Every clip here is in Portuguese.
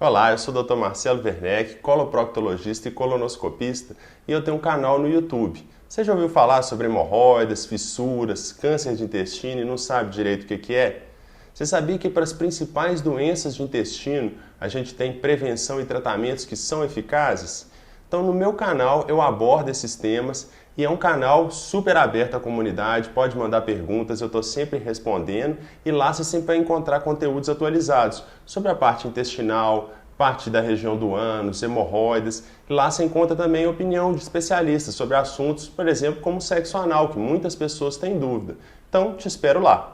Olá, eu sou o Dr. Marcelo Werneck, coloproctologista e colonoscopista, e eu tenho um canal no YouTube. Você já ouviu falar sobre hemorroidas, fissuras, câncer de intestino e não sabe direito o que é? Você sabia que para as principais doenças de intestino a gente tem prevenção e tratamentos que são eficazes? Então no meu canal eu abordo esses temas e é um canal super aberto à comunidade, pode mandar perguntas, eu estou sempre respondendo e lá você sempre vai encontrar conteúdos atualizados sobre a parte intestinal, parte da região do ânus, hemorroidas. E lá você encontra também opinião de especialistas sobre assuntos, por exemplo, como sexo anal, que muitas pessoas têm dúvida. Então te espero lá.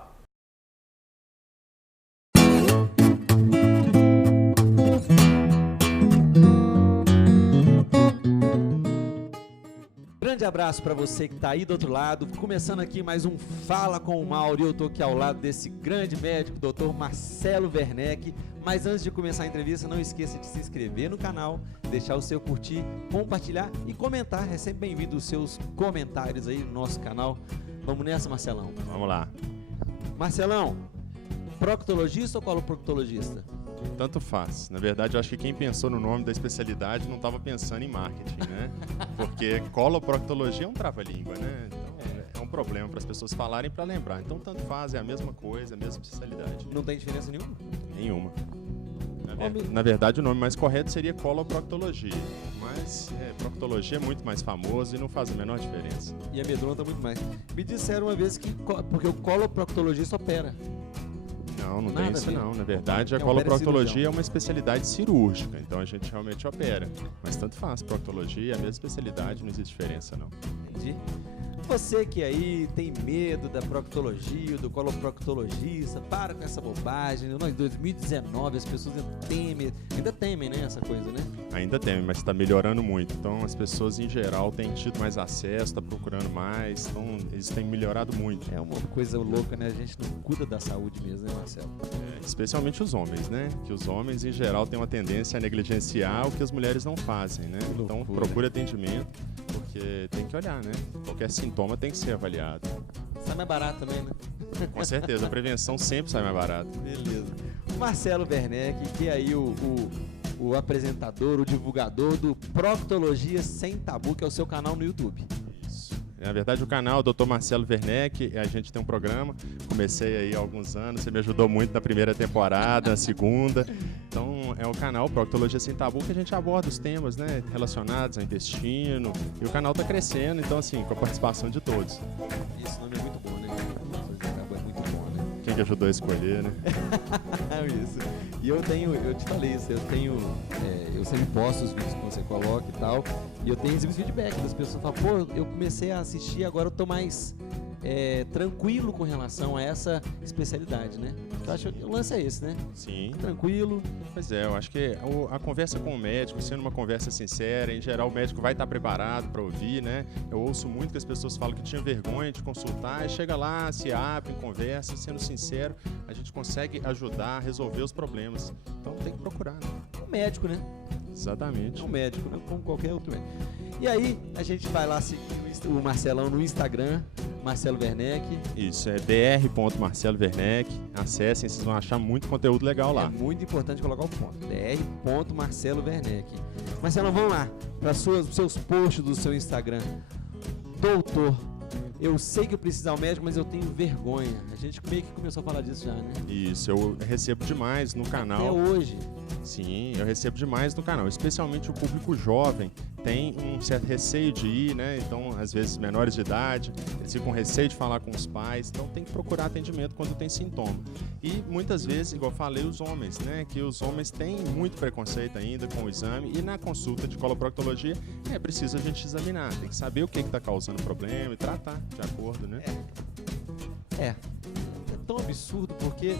Grande abraço para você que está aí do outro lado, começando aqui mais um Fala com o Mauro, e eu estou aqui ao lado desse grande médico, Dr. Marcelo Werneck. Mas antes de começar a entrevista, não esqueça de se inscrever no canal, deixar o seu curtir, compartilhar e comentar. É sempre bem-vindo os seus comentários aí no nosso canal. Vamos nessa, Marcelão? Vamos lá. Marcelão, proctologista ou coloproctologista? Tanto faz. Na verdade, eu acho que quem pensou no nome da especialidade não estava pensando em marketing, né? Porque coloproctologia é um trava-língua, né? Então é um problema para as pessoas falarem para lembrar. Então, tanto faz, é a mesma coisa, a mesma especialidade. Não tem diferença nenhuma? Nenhuma. Na verdade, o nome mais correto seria coloproctologia. Mas proctologia é muito mais famoso e não faz a menor diferença. E amedronta muito mais. Me disseram uma vez que porque o coloproctologista opera. Não, não tem isso não. Na verdade, a coloproctologia é uma especialidade cirúrgica, então a gente realmente opera. Mas tanto faz, proctologia é a mesma especialidade, não existe diferença não. Entendi. Você que aí tem medo da proctologia, do coloproctologista, para com essa bobagem. Em 2019 as pessoas ainda temem, né, essa coisa, né? Ainda temem, mas está melhorando muito. Então as pessoas em geral têm tido mais acesso, estão procurando mais, então eles têm melhorado muito. É uma coisa louca, né? A gente não cuida da saúde mesmo, né, Marcelo? Especialmente os homens, né? Que os homens em geral têm uma tendência a negligenciar o que as mulheres não fazem, né? Então procure atendimento, porque tem que olhar, né? Qualquer sintoma tem que ser avaliado. Sai mais barato também, né? Com certeza, a prevenção sempre sai mais barata. Beleza. Marcelo Werneck, que é aí o apresentador, o divulgador do Proctologia Sem Tabu, que é o seu canal no YouTube. Na verdade, o canal Dr. Marcelo Werneck, a gente tem um programa, comecei aí há alguns anos, você me ajudou muito na primeira temporada, na segunda. Então, é o canal Proctologia Sem Tabu que a gente aborda os temas, né, relacionados ao intestino. E o canal está crescendo, então, assim, com a participação de todos. Esse nome é muito bom, né? É muito bom, né? Quem que ajudou a escolher, né? Isso. E eu te falei isso, eu sempre posto os vídeos que você coloca e tal, e eu tenho esse feedback das pessoas, falam, pô, eu comecei a assistir, agora eu tô mais tranquilo com relação a essa especialidade, né? Eu acho que o lance é esse, né? Sim. Tranquilo. Pois é, eu acho que a conversa com o médico, sendo uma conversa sincera, em geral o médico vai estar preparado para ouvir, né? Eu ouço muito que as pessoas falam que tinham vergonha de consultar, e chega lá, se abre, conversa, sendo sincero, a gente consegue ajudar a resolver os problemas. Então tem que procurar, né? É um médico, né? Exatamente. É um médico, né? Como qualquer outro médico. E aí, a gente vai lá seguir o Marcelão no Instagram, Marcelo Werneck. Isso, é dr.marcelo Werneck. Acessem, vocês vão achar muito conteúdo legal lá. É muito importante colocar o ponto. dr.marcelo Werneck. Marcelão, vamos lá. Para os seus posts do seu Instagram. Doutor, eu sei que eu preciso ao médico, mas eu tenho vergonha. A gente meio que começou a falar disso já, né? Isso, eu recebo demais no canal. Até hoje. Sim, eu recebo demais no canal, especialmente o público jovem tem um certo receio de ir, né? Então, às vezes, menores de idade, eles ficam com receio de falar com os pais, então tem que procurar atendimento quando tem sintoma. E muitas vezes, igual eu falei, os homens, né? Que os homens têm muito preconceito ainda com o exame e na consulta de coloproctologia é preciso a gente examinar, tem que saber o que está causando o problema e tratar de acordo, né? É tão absurdo porque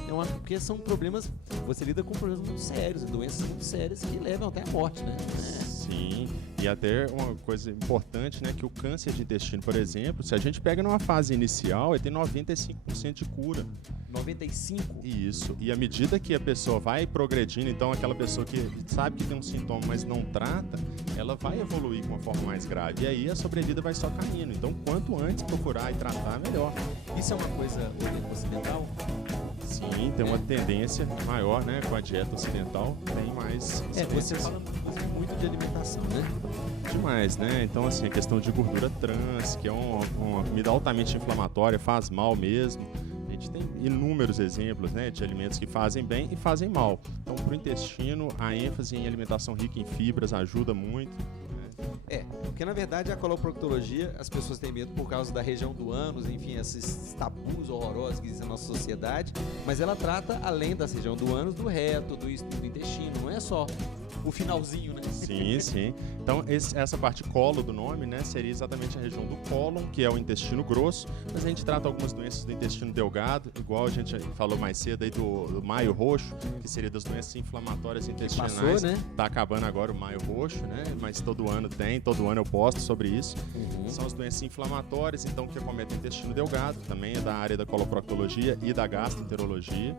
são problemas, você lida com problemas muito sérios, doenças muito sérias que levam até a morte, né? Sim, e até uma coisa importante, né, que o câncer de intestino, por exemplo, se a gente pega numa fase inicial, ele tem 95% de cura. 95%? Isso, e à medida que a pessoa vai progredindo, então aquela pessoa que sabe que tem um sintoma, mas não trata, ela vai evoluir com uma forma mais grave, e aí a sobrevida vai só caindo. Então, quanto antes procurar e tratar, melhor. Isso é uma coisa ocidental? Sim. Sim, tem uma tendência maior, né? Com a dieta ocidental, tem mais. Você fala muito de alimentação, né? Demais, né? Então, assim, a questão de gordura trans, que é uma comida altamente inflamatória, faz mal mesmo. A gente tem inúmeros exemplos, né, de alimentos que fazem bem e fazem mal. Então, para o intestino, a ênfase em alimentação rica em fibras ajuda muito. Porque na verdade a coloproctologia, as pessoas têm medo por causa da região do ânus, enfim, esses tabus horrorosos que existem na nossa sociedade, mas ela trata, além da região do ânus, do reto, do intestino, não é só o finalzinho, né? Sim, sim. Então, essa parte colo do nome, né, seria exatamente a região do cólon, que é o intestino grosso, mas a gente trata algumas doenças do intestino delgado, igual a gente falou mais cedo aí do maio roxo, que seria das doenças inflamatórias intestinais. Passou, né? Tá acabando agora o maio roxo, né? Mas todo ano eu posto sobre isso. São as doenças inflamatórias, então, que acometem o intestino delgado, também é da área da coloproctologia e da gastroenterologia.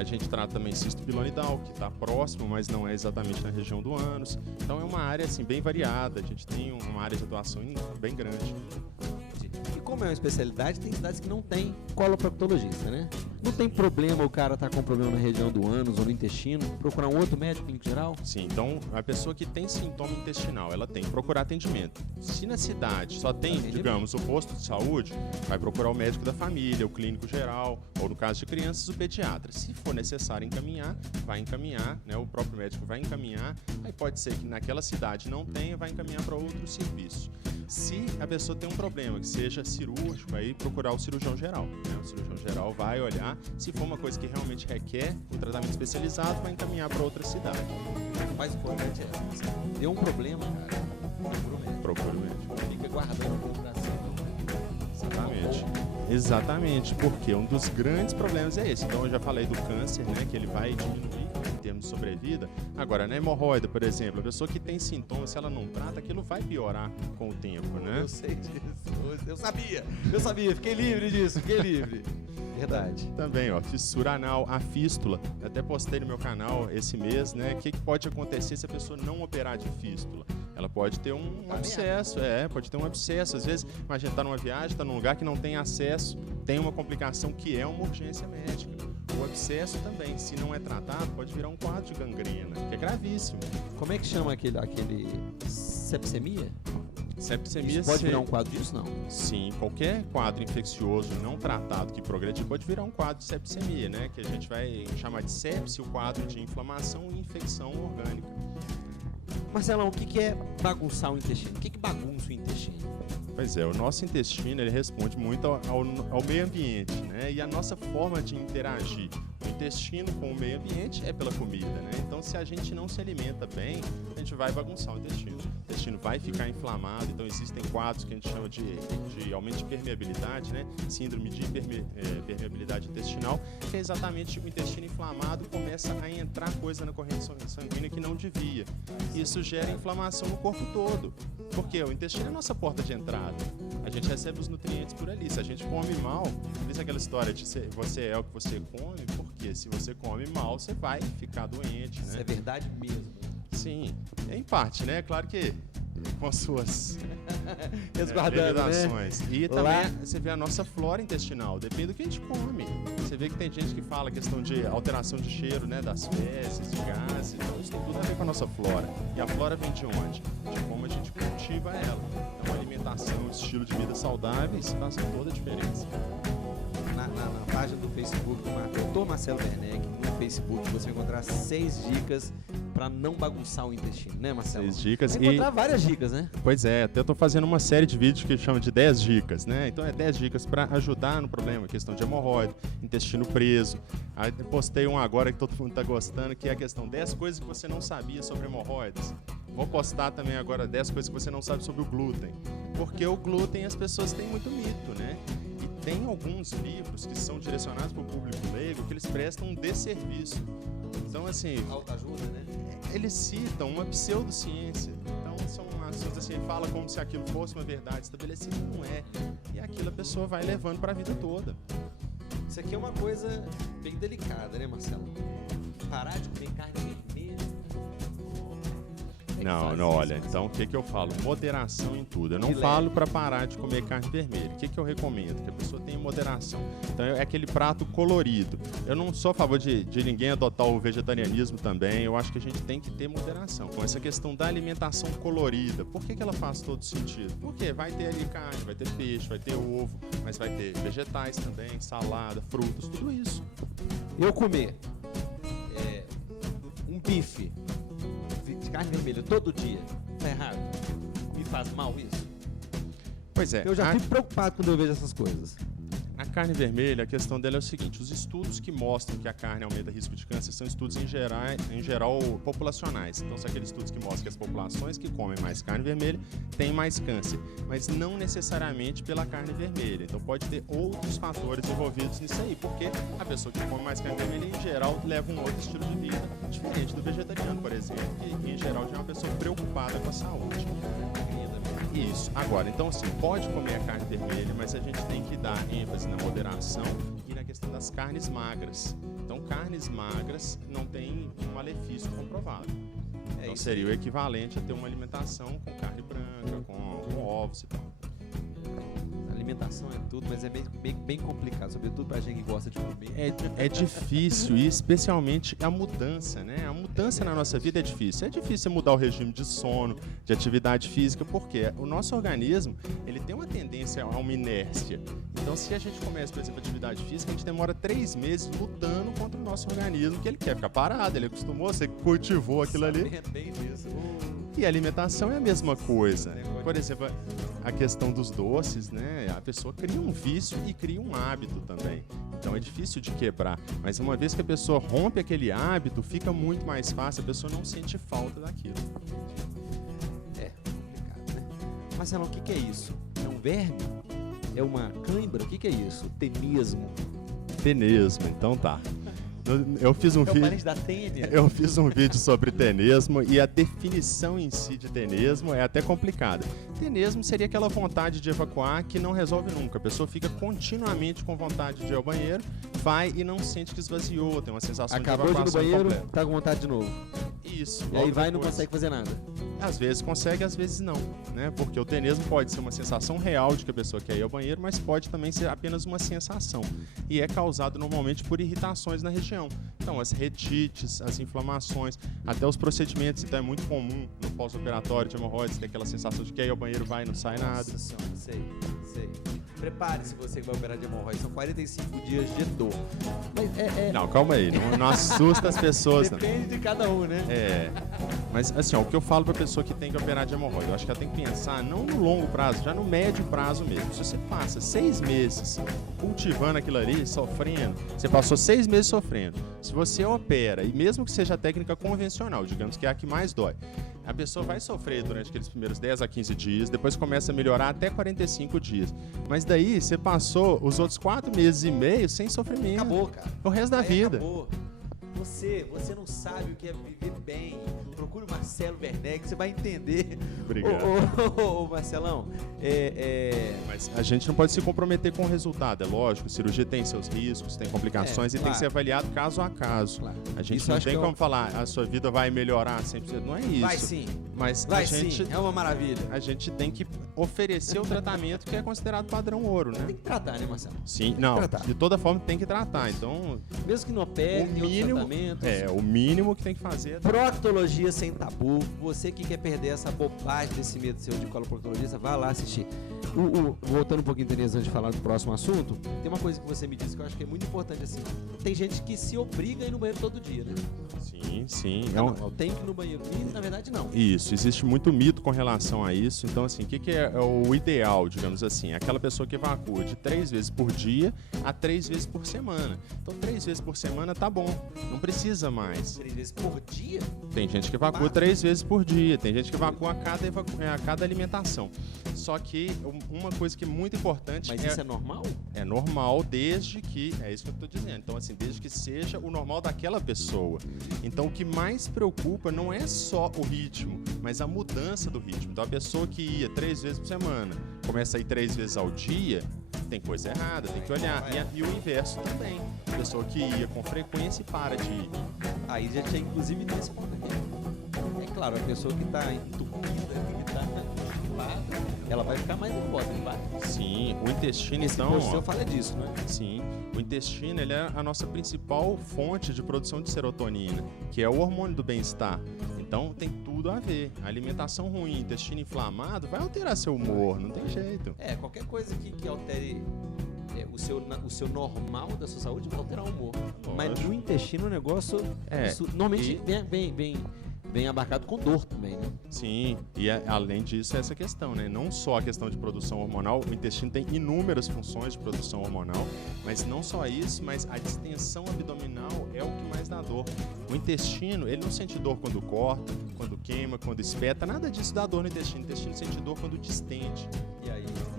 A gente trata também cisto pilonidal, que está próximo, mas não é exatamente na região do ânus. Então é uma área assim, bem variada, a gente tem uma área de atuação bem grande. E como é uma especialidade, tem cidades que não tem coloproctologista, né? Não tem problema o cara tá com problema na região do ânus ou no intestino, procurar um outro médico clínico geral? Sim, então a pessoa que tem sintoma intestinal, ela tem que procurar atendimento. Se na cidade só tem, digamos, o posto de saúde, vai procurar o médico da família, o clínico geral, ou no caso de crianças, o pediatra. Se for necessário encaminhar, vai encaminhar, né? O próprio médico vai encaminhar, aí pode ser que naquela cidade não tenha, vai encaminhar para outro serviço. Se a pessoa tem um problema que seja cirúrgico, aí procurar o cirurgião geral, né? O cirurgião geral vai olhar, se for uma coisa que realmente requer um tratamento especializado, vai encaminhar para outra cidade. O mais importante é, deu um problema, cara, procura o médico. Fica guardando o coração. Exatamente. Exatamente, porque um dos grandes problemas é esse. Então eu já falei do câncer, né, que ele vai diminuir em termos de sobrevida. Agora, na hemorroida, por exemplo, a pessoa que tem sintomas, se ela não trata, aquilo vai piorar com o tempo, né? Eu sei disso. Eu sabia, fiquei livre disso, fiquei livre. Verdade. Também, ó, fissura anal, a fístula. Eu até postei no meu canal esse mês, né? O que pode acontecer se a pessoa não operar de fístula? Ela pode ter um abscesso, pode ter um abscesso. Às vezes, imagina, tá numa viagem, tá num lugar que não tem acesso, tem uma complicação que é uma urgência médica. O abscesso também, se não é tratado, pode virar um quadro de gangrena, que é gravíssimo. Como é que chama aquele sepsemia? Sepsemia pode virar um quadro disso, não? Sim, qualquer quadro infeccioso não tratado que progredir pode virar um quadro de sepsemia, né? Que a gente vai chamar de sepse, o quadro de inflamação e infecção orgânica. Marcelão, o que é bagunçar o intestino? O que bagunça o intestino? Pois é, o nosso intestino ele responde muito ao meio ambiente, né? E a nossa forma de interagir o intestino com o meio ambiente é pela comida, né? Então, se a gente não se alimenta bem, a gente vai bagunçar o intestino. O intestino vai ficar inflamado, então existem quadros que a gente chama de aumento de permeabilidade, né? Síndrome de permeabilidade intestinal, que é exatamente o intestino inflamado começa a entrar coisa na corrente sanguínea que não devia. Isso gera inflamação no corpo todo, porque o intestino é a nossa porta de entrada. A gente recebe os nutrientes por ali. Se a gente come mal, diz aquela história de você é o que você come, porque se você come mal, você vai ficar doente, né? Isso é verdade mesmo. Sim, em parte, né? Claro que com as suas limitações. Né? E também você vê a nossa flora intestinal, depende do que a gente come. Você vê que tem gente que fala a questão de alteração de cheiro, né? Das fezes, de gases, então isso tem tudo a ver com a nossa flora. E a flora vem de onde? De como a gente cultiva ela. Então, alimentação, estilo de vida saudável, isso faz toda a diferença. Na página do Facebook do Dr. Marcelo Werneck, no Facebook, você vai encontrar 6 dicas para não bagunçar o intestino, né, Marcelo? 6 dicas. Vai encontrar várias dicas, né? Pois é, até eu tô fazendo uma série de vídeos que chama de 10 dicas, né? Então é 10 dicas para ajudar no problema, questão de hemorroida, intestino preso. Aí eu postei um agora que todo mundo tá gostando, que é a questão 10 coisas que você não sabia sobre hemorroidas. Vou postar também agora 10 coisas que você não sabe sobre o glúten. Porque o glúten as pessoas têm muito mito, né? E tem alguns livros que são direcionados para o público leigo que eles prestam um desserviço. Então, assim... Autoajuda, né? Eles citam uma pseudociência. Então, são assuntos assim, ele fala como se aquilo fosse uma verdade estabelecida, não é. E aquilo a pessoa vai levando para a vida toda. Isso aqui é uma coisa bem delicada, né, Marcelo? Parar de comer carne vermelha. que Não, faz não, isso, olha, Marcelo? então o que eu falo? Moderação em tudo. Eu não De falo leve. para parar de comer carne vermelha. O que eu recomendo? Que a pessoa tenha moderação. Então é aquele prato colorido. Eu não sou a favor de ninguém adotar o vegetarianismo também. Eu acho que a gente tem que ter moderação. Com essa questão da alimentação colorida, por que ela faz todo sentido? Porque vai ter ali carne, vai ter peixe, vai ter ovo, mas vai ter vegetais também, salada, frutas, tudo isso. Eu comer um bife de carne vermelha todo dia, tá errado? Me faz mal isso? Pois é, Eu já fico preocupado quando eu vejo essas coisas. a carne vermelha, a questão dela é o seguinte: os estudos que mostram que a carne aumenta o risco de câncer são estudos em geral populacionais. Então são aqueles estudos que mostram que as populações que comem mais carne vermelha têm mais câncer, mas não necessariamente pela carne vermelha. Então pode ter outros fatores envolvidos nisso aí, porque a pessoa que come mais carne vermelha em geral leva um outro estilo de vida diferente do vegetariano, por exemplo, que em geral já é uma pessoa preocupada com a saúde. Isso. Agora, então assim, pode comer a carne vermelha, mas a gente tem que dar ênfase na moderação e na questão das carnes magras. Então, carnes magras não tem um malefício comprovado. Então, seria o equivalente a ter uma alimentação com carne branca, com ovos e tal. Alimentação é tudo, mas é bem complicado, sobretudo pra gente que gosta de comer. É difícil, e especialmente a mudança, né? A mudança na nossa vida é difícil. É difícil mudar o regime de sono, de atividade física, porque o nosso organismo, ele tem uma tendência a uma inércia. Então, se a gente começa, por exemplo, atividade física, a gente demora 3 meses lutando contra o nosso organismo, que ele quer ficar parado, ele acostumou, você cultivou aquilo ali. Bem disso. E a alimentação é a mesma coisa. Por exemplo, a questão dos doces, né? A pessoa cria um vício e cria um hábito também. Então é difícil de quebrar. Mas uma vez que a pessoa rompe aquele hábito, fica muito mais fácil, a pessoa não sente falta daquilo. É complicado, né? Marcelo, o que é isso? É um verme? É uma cãibra? O que é isso? Tenismo? Tenesmo, então tá. Eu fiz um É o vídeo. parente da tênia? Eu fiz um vídeo sobre tenesmo e a definição em si de tenesmo é até complicada. Tenesmo seria aquela vontade de evacuar que não resolve nunca. A pessoa fica continuamente com vontade de ir ao banheiro, vai e não sente que esvaziou, tem uma sensação Acabou de de ir no evacuação banheiro, completa. tá com vontade de novo. Isso. E aí logo vai e não depois. consegue fazer nada. Às vezes consegue, às vezes não, né? Porque o tenesmo pode ser uma sensação real de que a pessoa quer ir ao banheiro, mas pode também ser apenas uma sensação. E é causado normalmente por irritações na região. Então, as retites, as inflamações, até os procedimentos. Então, é muito comum no pós-operatório de hemorroides ter aquela sensação de que ir ao banheiro vai e não sai nada. Nossa senhora, sei. Prepare-se você que vai operar de hemorroida. São 45 dias de dor. Mas Não, calma aí, não assusta as pessoas. Não. depende de cada um, né? É, mas assim, ó, o que eu falo pra pessoa que tem que operar de hemorroida, eu acho que ela tem que pensar não no longo prazo, já no médio prazo mesmo. Se você passa 6 meses cultivando aquilo ali, sofrendo, você passou 6 meses sofrendo. Se você opera, e mesmo que seja a técnica convencional, digamos que é a que mais dói, a pessoa vai sofrer durante aqueles primeiros 10 a 15 dias, depois começa a melhorar até 45 dias. Mas daí você passou os outros 4 meses e meio sem sofrimento. Acabou, cara. O resto da Aí vida. Acabou. Você não sabe o que é viver bem. Procure o Marcelo Werneck, você vai entender. Obrigado. Ô, Marcelão, Mas a gente não pode se comprometer com o resultado, é lógico. Cirurgia tem seus riscos, tem complicações e tem claro. que ser avaliado caso a caso. Claro. A gente Isso não acho tem que como falar, a sua vida vai melhorar 100%, não é isso. vai sim, Mas vai a gente, sim, é uma maravilha. a gente tem que oferecer o tratamento que é considerado padrão ouro, né? Tem que tratar, né, Marcelo? Sim, não, tratar. de toda forma tem que tratar. Então, Mesmo que não opere, o tem outros mínimo, tratamentos. o mínimo que tem que fazer é Proctologia sem tabu. Você que quer perder essa bobagem desse medo seu de coloproctologista, vá lá assistir. Voltando um pouquinho antes de falar do próximo assunto, tem uma coisa que você me disse que eu acho que é muito importante assim. Tem gente que se obriga a ir no banheiro todo dia, né? Sim. Não, eu tenho que ir no banheiro. E na verdade não. Isso, existe muito mito com relação a isso. Então, assim, o que é o ideal, digamos assim? Aquela pessoa que evacua de 3 vezes por dia a 3 vezes por semana. Então, 3 vezes por semana tá bom, não precisa mais. 3 vezes por dia? Tem gente que evacua 3 vezes por dia, tem gente que evacua a cada alimentação. Só que uma coisa que é muito importante Mas isso é normal? é normal desde que, é isso que eu tô dizendo, então assim, desde que seja o normal daquela pessoa. Então o que mais preocupa não é só o ritmo, mas a mudança do ritmo. Então a pessoa que ia 3 vezes por semana, começa a ir 3 vezes ao dia, tem coisa errada, tem que olhar. E o inverso também. A pessoa que ia com frequência e para de ir. Aí já tinha inclusive nesse ponto aqui. É claro, a pessoa que está entupida, que está inflada, ela vai ficar mais nervosa, não vai? Sim, o intestino, Esse então... post seu fala disso, né? Sim, o intestino ele é a nossa principal fonte de produção de serotonina, que é o hormônio do bem-estar. Então tem tudo a ver. A alimentação ruim, intestino inflamado, vai alterar seu humor, não tem jeito. Qualquer coisa que altere o seu normal da sua saúde vai alterar o humor. Lógico. Mas no intestino o negócio isso, normalmente vem abarcado com dor também, né? Sim, e além disso, essa questão, né? Não só a questão de produção hormonal, o intestino tem inúmeras funções de produção hormonal, mas não só isso, mas a distensão abdominal é o que mais dá dor. O intestino, ele não sente dor quando corta, quando queima, quando espeta, nada disso dá dor no intestino. O intestino sente dor quando distende.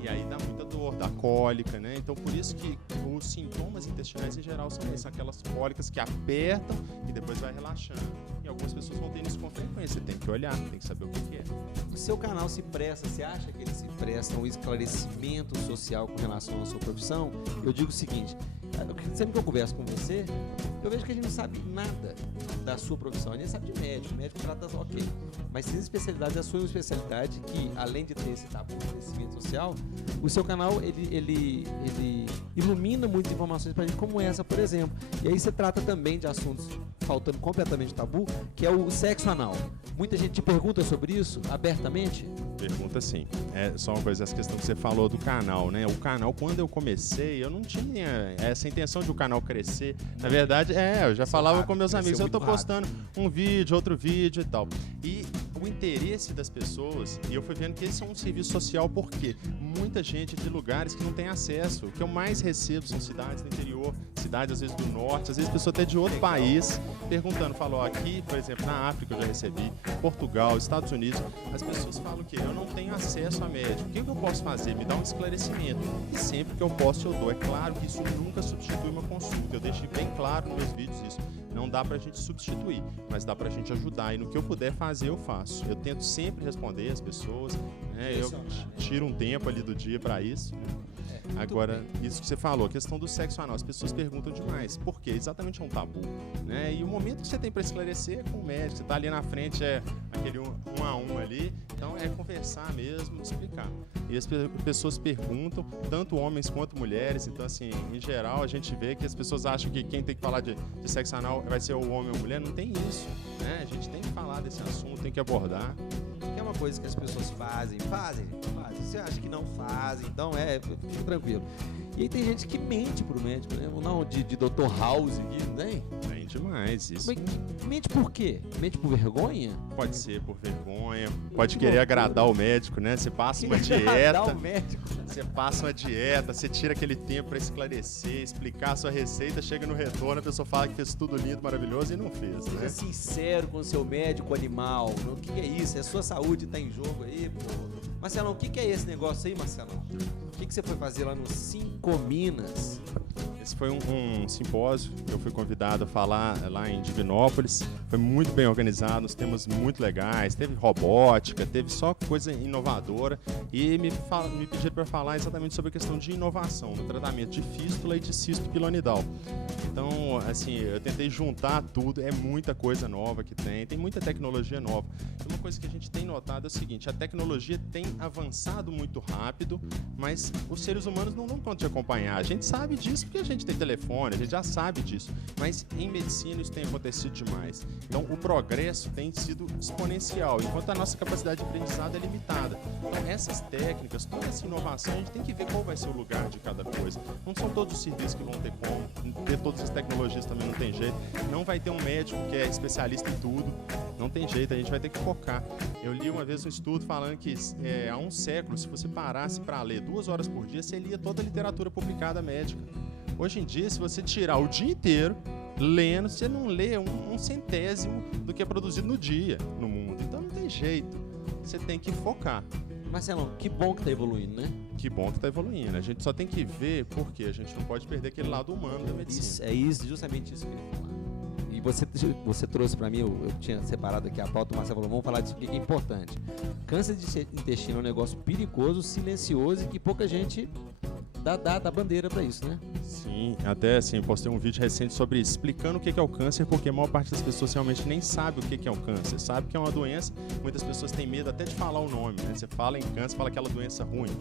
E aí dá muita dor, dá cólica, né? Então por isso que os sintomas intestinais em geral são esses, aquelas cólicas que apertam e depois vai relaxando. E algumas pessoas vão ter isso com frequência, tem que olhar, tem que saber o que é. O seu canal se presta, você acha que ele se presta a um esclarecimento social com relação à sua profissão? Eu digo o seguinte, sempre que eu converso com você, eu vejo que a gente não sabe nada da sua profissão, a gente sabe de médico, o médico trata ok, mas tem especialidades, a sua é uma especialidade que, além de ter esse tabu de crescimento social, o seu canal, ele ilumina muitas informações pra gente, como essa, por exemplo. E aí você trata também de assuntos faltando completamente tabu, que é o sexo anal. Muita gente te pergunta sobre isso abertamente? Pergunta sim. É só uma coisa, essa questão que você falou do canal, né? O canal, quando eu comecei, eu não tinha essa intenção de o canal crescer. Na verdade, eu já falava com meus amigos, eu tô postando um vídeo, outro vídeo e tal. E o interesse das pessoas, e eu fui vendo que esse é um serviço social, porque muita gente de lugares que não tem acesso. O que eu mais recebo são cidades do interior, cidades às vezes do norte, às vezes pessoa até de outro país, perguntando, falou aqui, por exemplo, na África eu já recebi, Portugal, Estados Unidos, as pessoas falam que eu não tenho acesso a médico. O que eu posso fazer? Me dá um esclarecimento. E sempre que eu posso, eu dou. É claro que isso nunca substitui uma consulta. Eu deixei bem claro nos meus vídeos isso. Não dá pra gente substituir, mas dá pra gente ajudar. E no que eu puder fazer, eu faço. Eu tento sempre responder as pessoas, né? Eu tiro um tempo ali do dia pra isso, né? Agora, isso que você falou, a questão do sexo anal, as pessoas perguntam demais. Por quê? Exatamente é um tabu, né? E o momento que você tem para esclarecer é com o médico. Você tá ali na frente, é aquele um a um ali. Então, é conversar mesmo, explicar. E as pessoas perguntam, tanto homens quanto mulheres. Então, assim, em geral, a gente vê que as pessoas acham que quem tem que falar de sexo anal vai ser o homem ou a mulher. Não tem isso, né? A gente tem que falar desse assunto, tem que abordar. Que é uma coisa que as pessoas fazem. Você acha que não fazem, então fica tranquilo. E aí tem gente que mente pro médico, né? Não, de Dr. House aqui, não tem? Tem demais isso. Mas mente por quê? Mente por vergonha? Pode ser por vergonha, pode querer agradar o médico, né? Você passa uma dieta. O médico. Você passa uma dieta, você tira aquele tempo para esclarecer, explicar a sua receita, chega no retorno, a pessoa fala que fez tudo lindo, maravilhoso e não fez, né? Seja sincero com o seu médico animal. O que é isso? É sua saúde tá em jogo aí, pô. Marcelão, o que é esse negócio aí, Marcelão? O que você foi fazer lá no 5 Minas? Esse foi um simpósio que eu fui convidado a falar lá em Divinópolis. Foi muito bem organizado, uns temas muito legais. Teve robótica, teve só coisa inovadora. E me pediram para falar exatamente sobre a questão de inovação no tratamento de fístula e de cisto pilonidal. Então, assim, eu tentei juntar tudo. É muita coisa nova que tem muita tecnologia nova. E uma coisa que a gente tem notado é o seguinte: a tecnologia tem avançado muito rápido, mas os seres humanos não dão conta de acompanhar. A gente sabe disso porque a gente tem telefone, a gente já sabe disso, mas em medicina isso tem acontecido demais. Então o progresso tem sido exponencial, enquanto a nossa capacidade de aprendizado é limitada. Então essas técnicas, toda essa inovação, a gente tem que ver qual vai ser o lugar de cada coisa. Não são todos os serviços que vão ter como, ter todas as tecnologias também não tem jeito. Não vai ter um médico que é especialista em tudo, não tem jeito, a gente vai ter que focar. Eu li uma vez um estudo falando que há um século, se você parasse para ler 2 horas por dia, você lia toda a literatura publicada médica. Hoje em dia, se você tirar o dia inteiro lendo, você não lê um centésimo do que é produzido no dia no mundo. Então não tem jeito. Você tem que focar. Marcelão, que bom que tá evoluindo, né? Que bom que tá evoluindo. A gente só tem que ver porque a gente não pode perder aquele lado humano da medicina. Justamente isso que eu queria falar. E você trouxe para mim, eu tinha separado aqui a pauta, o Marcelo falou, vamos falar disso que é importante. Câncer de intestino é um negócio perigoso, silencioso e que pouca gente dá bandeira para isso, né? Sim, até assim, postei um vídeo recente sobre isso, explicando o que é o câncer, porque a maior parte das pessoas realmente nem sabe o que é o câncer. Sabe que é uma doença, muitas pessoas têm medo até de falar o nome, né? Você fala em câncer, fala aquela doença ruim.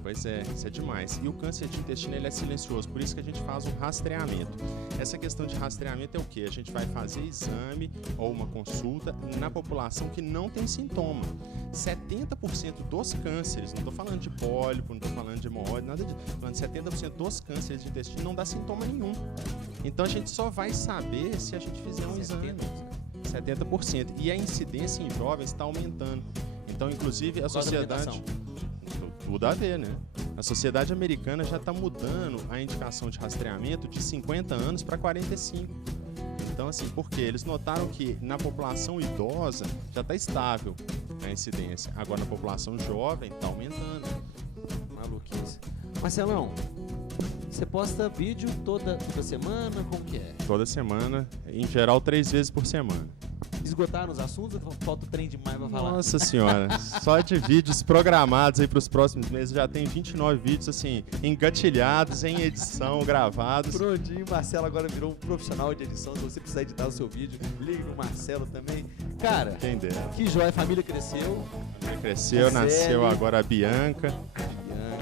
Pois é, isso é demais. E o câncer de intestino, ele é silencioso, por isso que a gente faz um rastreamento. Essa questão de rastreamento é o quê? A gente vai fazer exame ou uma consulta na população que não tem sintoma. 70% dos cânceres, não estou falando de pólipo, não estou falando de hemorroide, nada disso, estou falando de 70% dos cânceres de intestino não dá sintoma nenhum. Então a gente só vai saber se a gente fizer um exame. 70%. E a incidência em jovens está aumentando. Então, inclusive, a sociedade... Tudo a ver, né? A sociedade americana já está mudando a indicação de rastreamento de 50 anos para 45. Então, assim, porque eles notaram que na população idosa já está estável a incidência. Agora, na população jovem, está aumentando. Maluquice. Marcelão, você posta vídeo toda semana? Como que é? Toda semana, em geral 3 vezes por semana. Esgotaram os assuntos ou falta o trem demais pra falar? Nossa senhora, só de vídeos programados aí para os próximos meses já tem 29 vídeos assim, engatilhados, em edição, gravados. Prontinho, Marcelo agora virou um profissional de edição. Se você precisar editar o seu vídeo, ligue no Marcelo também. Cara, quem dera. Que joia, a família cresceu. A família cresceu, nasceu agora a Bianca.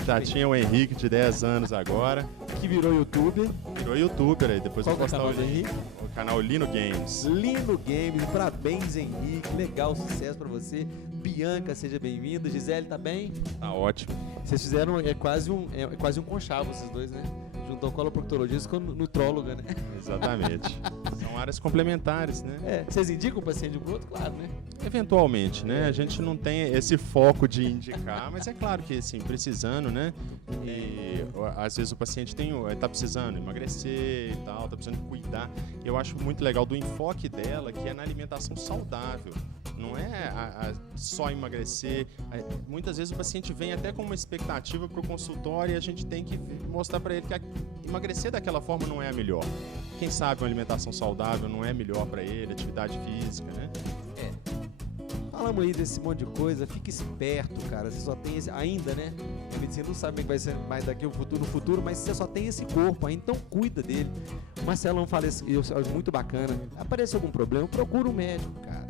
Já tinha o Henrique de 10 anos agora. Que virou youtuber. Virou youtuber aí, depois Qual eu vou postar o Henrique? O canal Lino Games. Lino Games, parabéns Henrique, legal, sucesso pra você. Bianca, seja bem-vinda. Gisele, tá bem? Tá ótimo. Vocês fizeram, é quase um conchavo esses dois, né? Juntou coloproctologista com nutróloga, né? Exatamente. São áreas complementares, né? É, vocês indicam o paciente pro outro? Claro, né? Eventualmente, né? A gente não tem esse foco de indicar, mas é claro que, assim, precisando, né? E às vezes o paciente tá precisando emagrecer e tal, tá precisando cuidar. Eu acho muito legal do enfoque dela, que é na alimentação saudável. Não é só emagrecer. Muitas vezes o paciente vem até com uma expectativa para o consultório e a gente tem que mostrar para ele que emagrecer daquela forma não é a melhor. Quem sabe uma alimentação saudável não é melhor para ele, atividade física, né? Falamos aí desse monte de coisa, fica esperto, cara. Você só tem esse. Ainda, né? A medicina não sabe como é que vai ser mais daqui no futuro, mas você só tem esse corpo aí, então cuida dele. O Marcelão fala isso, muito bacana. Aparece algum problema, procura um médico, cara.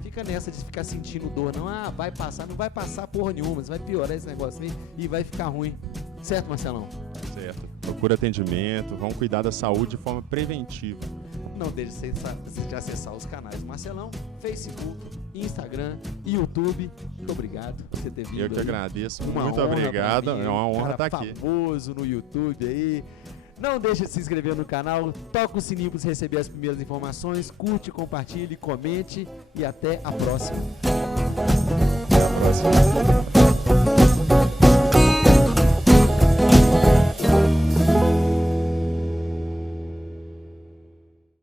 Fica nessa de ficar sentindo dor, não. Vai passar, não vai passar porra nenhuma, você vai piorar esse negócio aí e vai ficar ruim. Certo, Marcelão? Certo. Procura atendimento, vamos cuidar da saúde de forma preventiva. Não deixe de acessar os canais do Marcelão, Facebook, Instagram e YouTube. Muito obrigado por você ter vindo. Eu que agradeço. Muito honra obrigado. mim, É uma honra estar aqui. Famoso no YouTube aí. Não deixe de se inscrever no canal, toca o sininho para você receber as primeiras informações, curte, compartilhe, comente e até a próxima. Até a próxima.